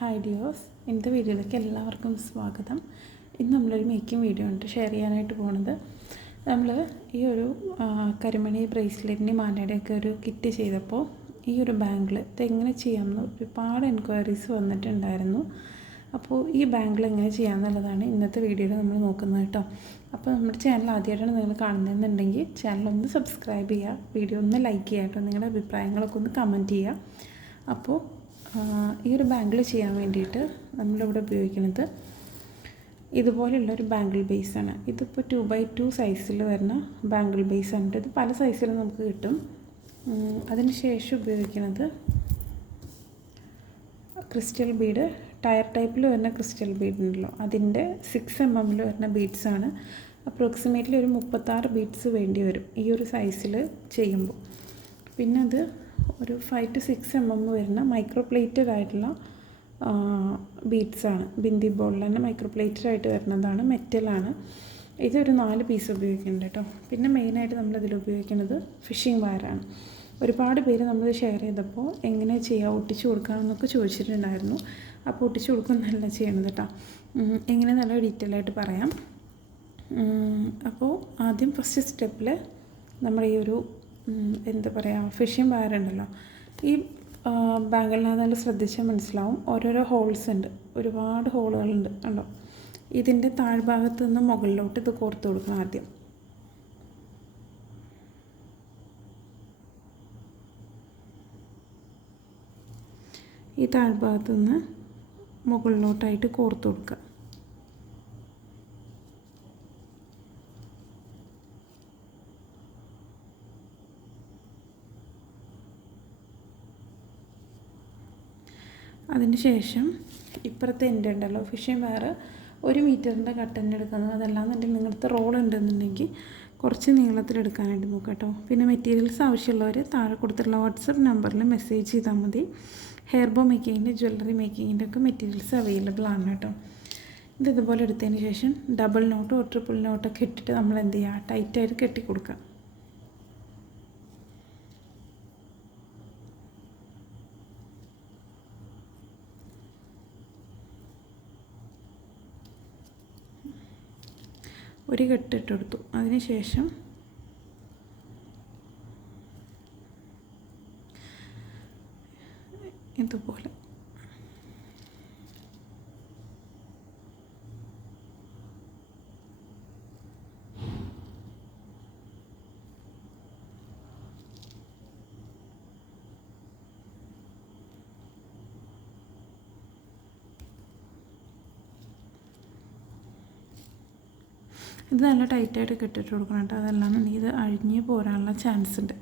Hi ഡിയോസ്, ഇന്നത്തെ വീഡിയോയിലേക്ക് എല്ലാവർക്കും സ്വാഗതം. ഇന്ന് നമ്മളൊരു മേക്കിംഗ് വീഡിയോ ഉണ്ട് ഷെയർ ചെയ്യാനായിട്ട് പോകുന്നത്. നമ്മൾ ഈ ഒരു കരിമണി ബ്രേസ്ലെറ്റിൻ്റെ മാലയുടെയൊക്കെ ഒരു കിറ്റ് ചെയ്തപ്പോൾ ഈ ഒരു ബാംഗിൾ ഇതെങ്ങനെ ചെയ്യാമെന്ന് ഒരുപാട് എൻക്വയറീസ് വന്നിട്ടുണ്ടായിരുന്നു. അപ്പോൾ ഈ ബാംഗിൾ എങ്ങനെ ചെയ്യാമെന്നുള്ളതാണ് ഇന്നത്തെ വീഡിയോയിൽ നമ്മൾ നോക്കുന്നത് കേട്ടോ. അപ്പോൾ നമ്മുടെ ചാനൽ ആദ്യമായിട്ടാണ് നിങ്ങൾ കാണുന്നതെന്നുണ്ടെങ്കിൽ ചാനലൊന്ന് സബ്സ്ക്രൈബ് ചെയ്യുക, വീഡിയോ ഒന്ന് ലൈക്ക് ചെയ്യുക കേട്ടോ, നിങ്ങളുടെ അഭിപ്രായങ്ങളൊക്കെ ഒന്ന് കമൻറ്റ് ചെയ്യുക. അപ്പോൾ ഈ ഒരു ബാംഗിൾ ചെയ്യാൻ വേണ്ടിയിട്ട് നമ്മളിവിടെ ഉപയോഗിക്കുന്നത് ഇതുപോലെയുള്ളൊരു ബാംഗിൾ ബേസാണ്. ഇതിപ്പോൾ 2x2 സൈസിൽ വരുന്ന ബാംഗിൾ ബേസാണ്. ഇത് പല സൈസിലും നമുക്ക് കിട്ടും. അതിന് ശേഷം ഉപയോഗിക്കുന്നത് ക്രിസ്റ്റൽ ബീഡ്, ടയർ ടൈപ്പിൽ വരുന്ന ക്രിസ്റ്റൽ ബീഡ് ഉണ്ടല്ലോ, അതിൻ്റെ 6 mm വരുന്ന ബീഡ്സാണ്. അപ്രോക്സിമേറ്റ്ലി ഒരു 36 ബീഡ്സ് വേണ്ടി വരും ഈ ഒരു സൈസിൽ ചെയ്യുമ്പോൾ. പിന്നെ അത് ഒരു 5 to 6 mm വരുന്ന മൈക്രോപ്ലേറ്റഡ് ആയിട്ടുള്ള ബീഡ്സാണ്. ബിന്ദി ബോളിൽ തന്നെ മൈക്രോപ്ലേറ്റഡ് ആയിട്ട് വരുന്നതാണ്, മെറ്റലാണ്. ഇതൊരു 4 പീസ് ഉപയോഗിക്കുന്നുണ്ട് കേട്ടോ. പിന്നെ മെയിനായിട്ട് നമ്മളിതിൽ ഉപയോഗിക്കുന്നത് ഫിഷിംഗ് വയറാണ്. ഒരുപാട് പേര് നമ്മൾ ഷെയർ ചെയ്തപ്പോൾ എങ്ങനെ ചെയ്യുക, ഒട്ടിച്ചു കൊടുക്കാമെന്നൊക്കെ ചോദിച്ചിട്ടുണ്ടായിരുന്നു. അപ്പോൾ ഒട്ടിച്ചു കൊടുക്കുന്നതല്ല ചെയ്യണത് കേട്ടോ, എങ്ങനെ നല്ല ഡീറ്റെയിൽ ആയിട്ട് പറയാം. അപ്പോൾ ആദ്യം ഫസ്റ്റ് സ്റ്റെപ്പിൽ നമ്മുടെ ഈ ഒരു എന്താ പറയുക, ഫിഷിംഗ് വയർ ഉണ്ടല്ലോ, ഈ ബാംഗിളിനകത്ത് നല്ല ശ്രദ്ധിച്ചാൽ മനസ്സിലാവും ഓരോരോ ഹോൾസ് ഉണ്ട്, ഒരുപാട് ഹോളുകളുണ്ട് കണ്ടോ. ഇതിൻ്റെ താഴ്ഭാഗത്ത് നിന്ന് മുകളിലോട്ട് ഇത് കോർത്ത് കൊടുക്കണം ആദ്യം. ഈ താഴ്ഭാഗത്ത് നിന്ന് മുകളിലോട്ടായിട്ട് കോർത്ത് കൊടുക്കുക. അതിന് ശേഷം ഇപ്പുറത്തെ എൻ്റെ ഉണ്ടല്ലോ ഫിഷിംഗ് വയർ 1 മീറ്ററിൻ്റെ കട്ടൻ്റെ എടുക്കുന്നത്. അതല്ലാന്നുണ്ടെങ്കിൽ നിങ്ങളുടെ റോൾ ഉണ്ടെന്നുണ്ടെങ്കിൽ കുറച്ച് നീളത്തിലെടുക്കാനായിട്ട് നോക്കുക കേട്ടോ. പിന്നെ മെറ്റീരിയൽസ് ആവശ്യമുള്ളവർ താഴെ കൊടുത്തിട്ടുള്ള വാട്സപ്പ് നമ്പറിൽ മെസ്സേജ് ചെയ്താൽ മതി. ഹെയർ ബോ മേക്കിങ്ങിൻ്റെ, ജ്വല്ലറി മേക്കിങ്ങിൻ്റെ ഒക്കെ മെറ്റീരിയൽസ് അവൈലബിൾ ആണ് കേട്ടോ. ഇതുപോലെ എടുത്തതിന് ശേഷം ഡബിൾ നോട്ടോ ട്രിപ്പിൾ നോട്ടൊക്കെ ഇട്ടിട്ട് നമ്മൾ എന്ത് ചെയ്യുക, ടൈറ്റായിട്ട് കെട്ടി കൊടുക്കുക. ഒരു കെട്ടിട്ടെടുത്തു. അതിന് ശേഷം ഇതുപോലെ ഇത് നല്ല ടൈറ്റായിട്ട് കെട്ടിട്ട് കൊടുക്കണം കേട്ടോ. അതല്ലാന്നുണ്ടെങ്കിൽ ഇത് അഴിഞ്ഞ് പോരാനുള്ള ചാൻസ് ഉണ്ട്.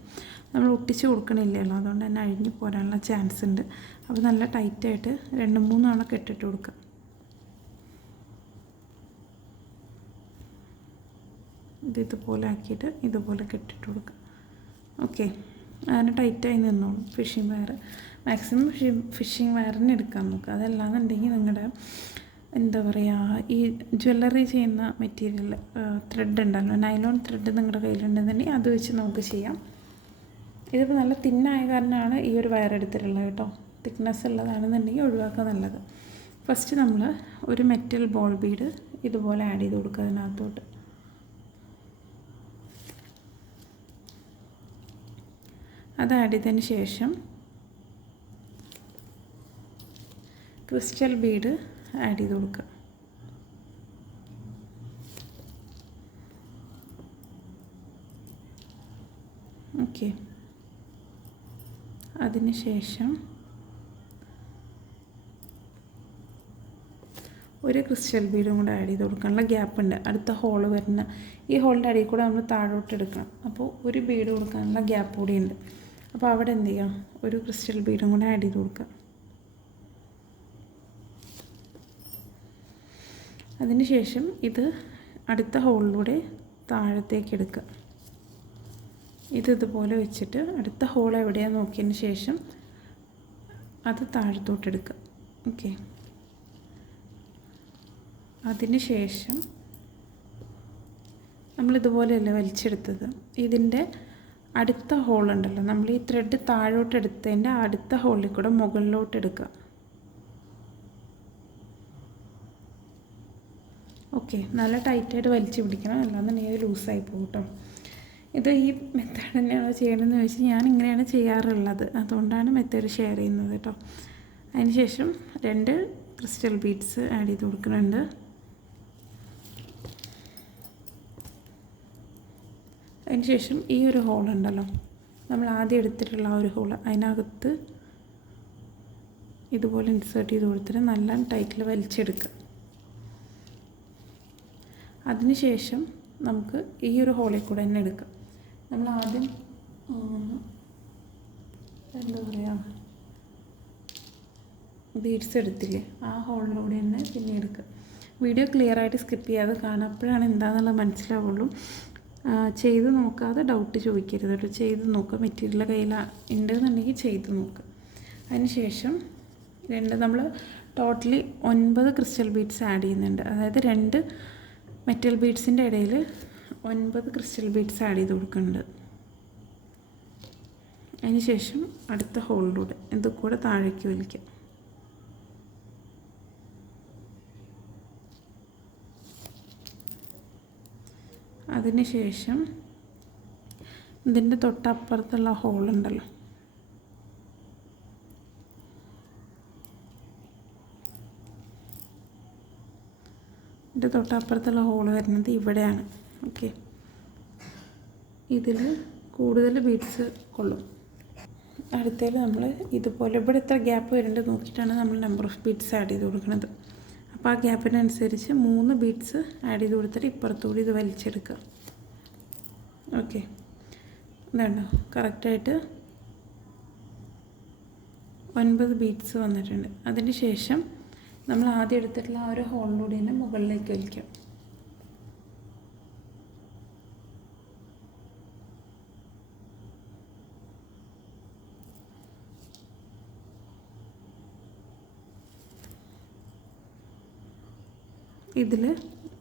നമ്മൾ ഒട്ടിച്ച് കൊടുക്കണില്ലല്ലോ, അതുകൊണ്ട് തന്നെ അഴിഞ്ഞ് പോരാനുള്ള ചാൻസ് ഉണ്ട്. അപ്പോൾ നല്ല ടൈറ്റായിട്ട് 2-3 തവണ കെട്ടിട്ട് കൊടുക്കുക. ഇതുപോലെ ആക്കിയിട്ട് ഇതുപോലെ കെട്ടിട്ട് കൊടുക്കുക. ഓക്കെ, അതിന് ടൈറ്റായി നിന്നോളും ഫിഷിംഗ് വയർ. മാക്സിമം ഫിഷിംഗ് വയറിന് എടുക്കാൻ നോക്കുക. അതല്ലാന്നുണ്ടെങ്കിൽ നിങ്ങളുടെ എന്താ പറയുക, ഈ ജ്വല്ലറി ചെയ്യുന്ന മെറ്റീരിയൽ ത്രെഡ് ഉണ്ടല്ലോ, നൈലോൺ ത്രെഡ് നിങ്ങളുടെ കയ്യിലുണ്ടെന്നുണ്ടെങ്കിൽ അത് വെച്ച് നമുക്ക് ചെയ്യാം. ഇതിപ്പോൾ നല്ല തിന്നായ കാരണമാണ് ഈ ഒരു വയർ എടുത്തിട്ടുള്ളത് കേട്ടോ. തിക്നെസ് ഉള്ളതാണെന്നുണ്ടെങ്കിൽ ഒഴിവാക്കുക നല്ലത്. ഫസ്റ്റ് നമ്മൾ ഒരു മെറ്റൽ ബോൾ ബീഡ് ഇതുപോലെ ആഡ് ചെയ്ത് കൊടുക്കുക അതിനകത്തോട്ട്. അത് ആഡ് ചെയ്തതിന് ശേഷം ക്രിസ്റ്റൽ ബീഡ് ആഡ് ചെയ്ത് കൊടുക്കുക. ഓക്കെ, അതിന് ശേഷം ഒരു ക്രിസ്റ്റൽ ബീഡും കൂടെ ആഡ് ചെയ്ത് കൊടുക്കാനുള്ള ഗ്യാപ്പ് ഉണ്ട്, അടുത്ത ഹോള് വരുന്ന ഈ ഹോളിൻ്റെ അടിയിൽ കൂടെ നമ്മൾ താഴോട്ട് എടുക്കണം. അപ്പോൾ ഒരു ബീഡ് കൊടുക്കാനുള്ള ഗ്യാപ്പ് കൂടി ഉണ്ട്. അപ്പോൾ അവിടെ എന്ത് ചെയ്യാം, ഒരു ക്രിസ്റ്റൽ ബീഡും കൂടെ ആഡ് ചെയ്ത് കൊടുക്കുക. അതിന് ശേഷം ഇത് അടുത്ത ഹോളിലൂടെ താഴത്തേക്ക് എടുക്കുക. ഇതുപോലെ വെച്ചിട്ട് അടുത്ത ഹോൾ എവിടെയാണെന്ന് നോക്കിയതിന് ശേഷം അത് താഴത്തോട്ട് എടുക്കുക. ഓക്കെ, അതിന് ശേഷം നമ്മളിതുപോലെയല്ല വലിച്ചെടുത്തത്, ഇതിൻ്റെ അടുത്ത ഹോളുണ്ടല്ലോ, നമ്മൾ ഈ ത്രെഡ് താഴോട്ട് എടുത്തതിൻ്റെ അടുത്ത ഹോളിൽ കൂടെ മുകളിലോട്ട് എടുക്കുക. ഓക്കെ, നല്ല ടൈറ്റായിട്ട് വലിച്ചു പിടിക്കണം, അല്ലാന്നുണ്ടെങ്കിൽ ലൂസായി പോകും കേട്ടോ. ഇത് ഈ മെത്തേഡ് തന്നെയാണോ ചെയ്യണമെന്ന് ചോദിച്ചാൽ ഞാൻ ഇങ്ങനെയാണ് ചെയ്യാറുള്ളത്, അതുകൊണ്ടാണ് മെത്തേഡ് ഷെയർ ചെയ്യുന്നത് കേട്ടോ. അതിന് ശേഷം 2 ക്രിസ്റ്റൽ ബീഡ്സ് ആഡ് ചെയ്ത് കൊടുക്കുന്നുണ്ട്. അതിന് ശേഷം ഈ ഒരു ഹോളുണ്ടല്ലോ, നമ്മൾ ആദ്യം എടുത്തിട്ടുള്ള ആ ഒരു ഹോൾ, അതിനകത്ത് ഇതുപോലെ ഇൻസേർട്ട് ചെയ്ത് കൊടുത്തിട്ട് നല്ല ടൈറ്റിൽ വലിച്ചെടുക്കുക. അതിനുശേഷം നമുക്ക് ഈ ഒരു ഹോളിൽ കൂടെ തന്നെ എടുക്കാം. നമ്മൾ ആദ്യം എന്താ പറയുക, ബീഡ്സ് എടുത്തില്ലേ, ആ ഹോളിലൂടെ തന്നെ പിന്നെ എടുക്കുക. വീഡിയോ ക്ലിയർ ആയിട്ട് സ്കിപ്പ് ചെയ്യാതെ കാണാം, അപ്പോഴാണ് എന്താണെന്നുള്ളത് മനസ്സിലാവുള്ളൂ. ചെയ്ത് നോക്കാതെ ഡൗട്ട് ചോദിക്കരുത് കേട്ടോ. ചെയ്ത് നോക്കുക, മെറ്റീരിയൽ കയ്യിൽ ഉണ്ടെന്നുണ്ടെങ്കിൽ ചെയ്ത് നോക്കുക. അതിന് ശേഷം നമ്മൾ ടോട്ടലി 9 ക്രിസ്റ്റൽ ബീഡ്സ് ആഡ് ചെയ്യുന്നുണ്ട്. അതായത് 2 മെറ്റൽ ബീഡ്സിൻ്റെ ഇടയിൽ 9 ക്രിസ്റ്റൽ ബീഡ്സ് ആഡ് ചെയ്ത് കൊടുക്കുന്നുണ്ട്. അതിന് ശേഷം അടുത്ത ഹോളിലൂടെ ഇത് കൂടെ താഴേക്ക് വലിക്കാം. അതിന് ശേഷം ഇതിൻ്റെ തൊട്ടപ്പുറത്തുള്ള ഹോളുണ്ടല്ലോ, ഇതിൻ്റെ തൊട്ടപ്പുറത്തുള്ള ഹോള് വരുന്നത് ഇവിടെയാണ്. ഓക്കെ, ഇതിൽ കൂടുതൽ ബീഡ്സ് കൊള്ളും. അടുത്തതിൽ നമ്മൾ ഇതുപോലെ ഇവിടെ എത്ര ഗ്യാപ്പ് വരുന്നുണ്ട് നോക്കിയിട്ടാണ് നമ്മൾ നമ്പർ ഓഫ് ബീഡ്സ് ആഡ് ചെയ്ത് കൊടുക്കുന്നത്. അപ്പോൾ ആ ഗ്യാപ്പിനനുസരിച്ച് 3 ബീഡ്സ് ആഡ് ചെയ്ത് കൊടുത്തിട്ട് ഇപ്പുറത്തുകൂടി ഇത് വലിച്ചെടുക്കുക. ഓക്കെ, ഇതുണ്ടോ, കറക്റ്റായിട്ട് 9 ബീഡ്സ് വന്നിട്ടുണ്ട്. അതിന് ശേഷം നമ്മൾ ആദ്യം എടുത്തിട്ടുള്ള ആ ഒരു ഹോളിലൂടെ തന്നെ മുകളിലേക്ക് വലിക്കാം. ഇതിൽ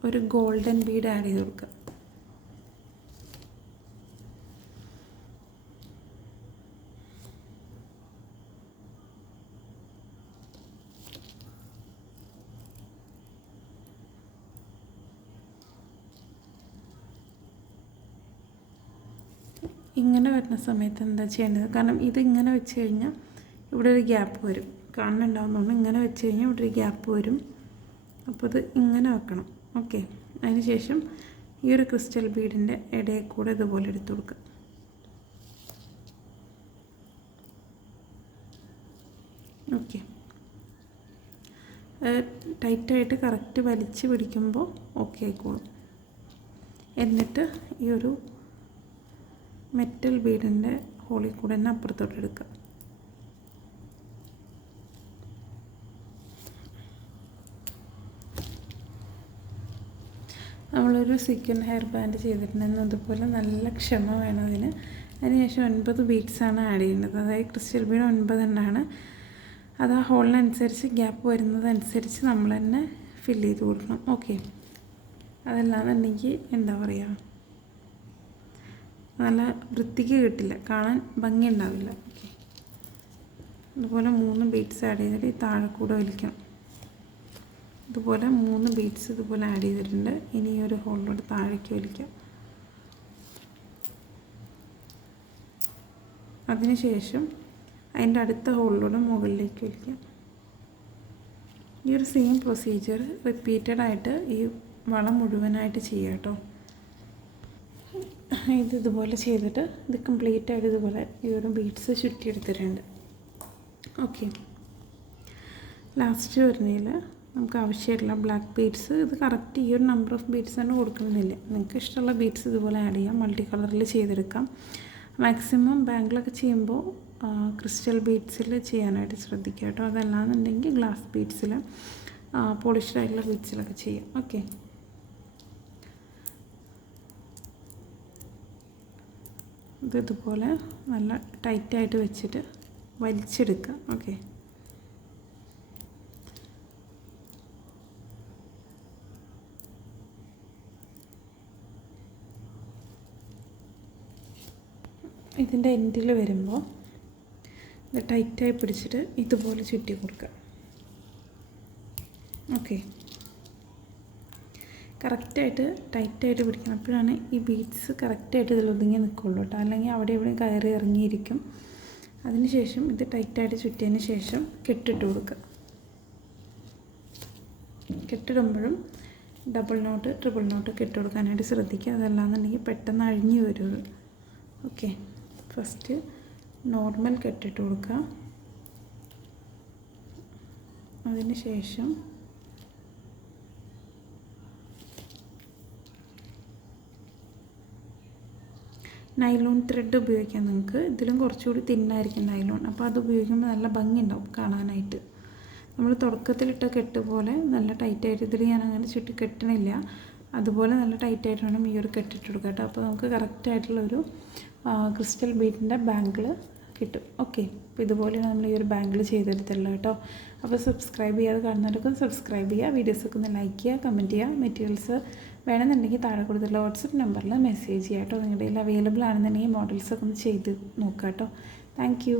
ഒരു ഗോൾഡൻ ബീഡ് ആഡ് ചെയ്ത് കൊടുക്കുക. ഇങ്ങനെ വരുന്ന സമയത്ത് എന്താ ചെയ്യേണ്ടത്, കാരണം ഇതിങ്ങനെ വെച്ച് കഴിഞ്ഞാൽ ഇവിടെ ഒരു ഗ്യാപ്പ് വരും, കാണുന്നുണ്ടാവുന്നതുകൊണ്ട് ഇങ്ങനെ വെച്ച് കഴിഞ്ഞാൽ ഇവിടെ ഒരു ഗ്യാപ്പ് വരും. അപ്പോൾ ഇത് ഇങ്ങനെ വെക്കണം. ഓക്കെ, അതിന് ശേഷം ഈ ഒരു ക്രിസ്റ്റൽ ബീഡിൻ്റെ ഇടയിൽ കൂടെ ഇതുപോലെ എടുത്തു കൊടുക്കുക. ഓക്കെ, ടൈറ്റായിട്ട് കറക്റ്റ് വലിച്ച് പിടിക്കുമ്പോൾ ഓക്കെ ആയിക്കോളും. എന്നിട്ട് ഈ ഒരു മെറ്റൽ ബീഡിൻ്റെ ഹോളിൽ കൂടെ തന്നെ അപ്പുറത്തോട്ട് എടുക്കുക. നമ്മളൊരു സീക്വൻ ഹെയർ ബാൻഡ് ചെയ്തിട്ടുണ്ടെങ്കിൽ അതുപോലെ നല്ല ക്ഷമ വേണം അതിന്. അതിനുശേഷം 9 ബീഡ്സാണ് ആഡ് ചെയ്യേണ്ടത്. അതായത് ക്രിസ്റ്റൽ ബീഡ് 9 എണ്ണമാണ്. അത് ആ ഹോളിനനുസരിച്ച് ഗ്യാപ്പ് വരുന്നതനുസരിച്ച് നമ്മൾ തന്നെ ഫില്ല് ചെയ്ത് കൊടുക്കണം. ഓക്കെ, അതല്ലാന്നുണ്ടെങ്കിൽ എന്താ പറയുക, നല്ല വൃത്തിക്ക് കിട്ടില്ല, കാണാൻ ഭംഗി ഉണ്ടാവില്ല. ഓക്കെ, അതുപോലെ 3 ബീഡ്സ് ആഡ് ചെയ്തിട്ട് താഴെ കൂടെ വലിക്കണം. ഇതുപോലെ 3 ബീഡ്സ് ഇതുപോലെ ആഡ് ചെയ്തിട്ടുണ്ട്. ഇനി ഈ ഒരു ഹോളിലൂടെ താഴേക്ക് വലിക്കാം. അതിനുശേഷം അതിൻ്റെ അടുത്ത ഹോളിലൂടെ മുകളിലേക്ക് വലിക്കാം. ഈ ഒരു സെയിം പ്രൊസീജിയർ റിപ്പീറ്റഡ് ആയിട്ട് ഈ വളം മുഴുവനായിട്ട് ചെയ്യാം കേട്ടോ. ഇതുപോലെ ചെയ്തിട്ട് ഇത് കംപ്ലീറ്റ് ആയിട്ട് ഇതുപോലെ ഈ ഒരു ബീഡ്സ് ചുറ്റിയെടുത്തിട്ടുണ്ട്. ഓക്കെ, ലാസ്റ്റ് വരുന്നതിൽ നമുക്ക് ആവശ്യമായിട്ടുള്ള ബ്ലാക്ക് ബീഡ്സ്, ഇത് കറക്റ്റ് ഈ ഒരു നമ്പർ ഓഫ് ബീഡ്സ് തന്നെ കൊടുക്കുന്നില്ല. നിങ്ങൾക്ക് ഇഷ്ടമുള്ള ബീഡ്സ് ഇതുപോലെ ആഡ് ചെയ്യാം, മൾട്ടി കളറിൽ ചെയ്തെടുക്കാം. മാക്സിമം ബാങ്കിലൊക്കെ ചെയ്യുമ്പോൾ ക്രിസ്റ്റൽ ബീഡ്സിൽ ചെയ്യാനായിട്ട് ശ്രദ്ധിക്കുക കേട്ടോ. അതല്ലാന്നുണ്ടെങ്കിൽ ഗ്ലാസ് ബീഡ്സിൽ, പോളിഷ്ഡ് ആയിട്ടുള്ള ബീഡ്സിലൊക്കെ ചെയ്യാം. ഓക്കെ, ഇതുപോലെ നല്ല ടൈറ്റായിട്ട് വെച്ചിട്ട് വലിച്ചെടുക്കുക. ഓക്കെ, ഇതിൻ്റെ എൻഡിൽ വരുമ്പോൾ ഇത് ടൈറ്റായി പിടിച്ചിട്ട് ഇതുപോലെ ചുറ്റി കൊടുക്കുക. ഓക്കെ, കറക്റ്റായിട്ട് ടൈറ്റായിട്ട് പിടിക്കണം. അപ്പോഴാണ് ഈ ബീഡ്സ് കറക്റ്റായിട്ട് ഇതിൽ ഒതുങ്ങി നിൽക്കുള്ളൂ കേട്ടോ. അല്ലെങ്കിൽ അവിടെ ഇവിടെ കയറി ഇറങ്ങിയിരിക്കും. അതിനുശേഷം ഇത് ടൈറ്റായിട്ട് ചുറ്റിയതിന് ശേഷം കെട്ടിട്ട് കൊടുക്കുക. കെട്ടിടുമ്പോഴും ഡബിൾ നോട്ട് ട്രിപ്പിൾ നോട്ട് കെട്ടി കൊടുക്കാനായിട്ട് ശ്രദ്ധിക്കുക. അതല്ലാന്നുണ്ടെങ്കിൽ പെട്ടെന്ന് അഴിഞ്ഞു വരും. ഓക്കെ, ഫസ്റ്റ് നോർമൽ കെട്ടിട്ട് കൊടുക്കുക. അതിന് ശേഷം നൈലോൺ ത്രെഡ് ഉപയോഗിക്കാം. നിങ്ങൾക്ക് ഇതിലും കുറച്ചുകൂടി തിന്നായിരിക്കും നൈലോൺ. അപ്പോൾ അത് ഉപയോഗിക്കുമ്പോൾ നല്ല ഭംഗിയുണ്ടാവും കാണാനായിട്ട്. നമ്മൾ തുടക്കത്തിലിട്ട കെട്ട് പോലെ നല്ല ടൈറ്റായിട്ട്, ഇതിൽ ഞാൻ അങ്ങനെ ചുറ്റി കെട്ടണില്ല, അതുപോലെ നല്ല ടൈറ്റായിട്ട് വേണം ഈ ഒരു കെട്ടിട്ട് കൊടുക്കുക കേട്ടോ. അപ്പോൾ നമുക്ക് കറക്റ്റായിട്ടുള്ളൊരു ക്രിസ്റ്റൽ ബീഡിൻ്റെ ബാങ്കിൾ കിട്ടും. ഓക്കെ, അപ്പോൾ ഇതുപോലെയാണ് നമ്മൾ ഈ ഒരു ബാങ്കിൾ ചെയ്തെടുത്തുള്ളത് കേട്ടോ. അപ്പോൾ സബ്സ്ക്രൈബ് ചെയ്യാതെ കാണുന്നവരൊക്കെ സബ്സ്ക്രൈബ് ചെയ്യുക, വീഡിയോസൊക്കെ ഒന്ന് ലൈക്ക് ചെയ്യുക, കമൻറ്റ് ചെയ്യുക. മെറ്റീരിയൽസ് വേണമെന്നുണ്ടെങ്കിൽ താഴെ കൊടുത്തുള്ള വാട്സപ്പ് നമ്പറിൽ മെസ്സേജ് ചെയ്യുക കേട്ടോ. നിങ്ങളുടെ കയ്യിൽ അവൈലബിൾ ആണെന്നുണ്ടെങ്കിൽ മോഡൽസൊക്കെ ഒന്ന് ചെയ്ത് നോക്കുക കേട്ടോ. Thank you.